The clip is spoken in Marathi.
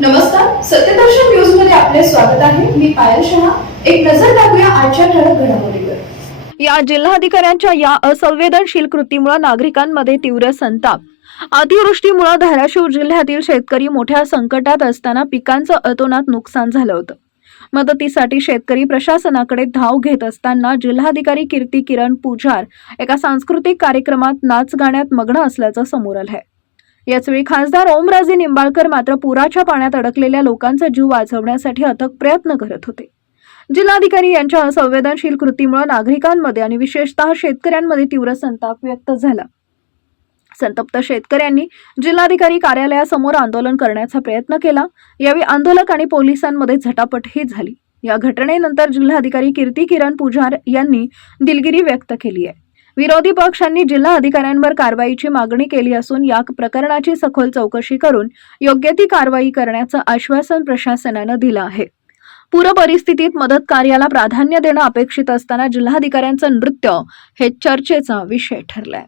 नमस्कार सत्यदर्शन न्यूजमध्ये आपले स्वागत आहे. मी पायल शहा. एक नजर टाकूया आजच्या ठळक घडामोडीवर. या जिल्हाधिकाऱ्यांच्या या असंवेदनशील कृतीमुळे नागरिकांमध्ये तीव्र संताप. अतिवृष्टीमुळे धाराशिव जिल्ह्यातील शेतकरी मोठ्या संकटात असताना पिकांचं अतोनात नुकसान झालं होतं. मदतीसाठी शेतकरी प्रशासनाकडे धाव घेत असताना जिल्हाधिकारी कीर्ती किरण पुजार एका सांस्कृतिक कार्यक्रमात नाच गाण्यात मग्न असल्याचं समोर आहे याचवेळी खासदार ओमराजे निंबाळकर मात्र पुराच्या पाण्यात अडकलेल्या लोकांचा जीव वाचवण्यासाठी अथक प्रयत्न करत होते. जिल्हाधिकारी यांच्या संवेदनशील कृतीमुळे नागरिकांमध्ये आणि विशेषतः शेतकऱ्यांमध्ये तीव्र संताप व्यक्त झाला. संतप्त शेतकऱ्यांनी जिल्हाधिकारी कार्यालयासमोर आंदोलन करण्याचा प्रयत्न केला. यावेळी आंदोलक आणि पोलिसांमध्ये झटापटही झाली. या घटनेनंतर जिल्हाधिकारी कीर्ती किरण पुजार यांनी दिलगिरी व्यक्त केली आहे. विरोधी पक्षांनी जिल्हा अधिकाऱ्यांवर कारवाईची मागणी केली असून या प्रकरणाची सखोल चौकशी करून योग्य ती कारवाई करण्याचं आश्वासन प्रशासनानं दिलं आहे. पूर परिस्थितीत मदत कार्याला प्राधान्य देणं अपेक्षित असताना जिल्हाधिकाऱ्यांचं नृत्य हे चर्चेचा विषय ठरलाय.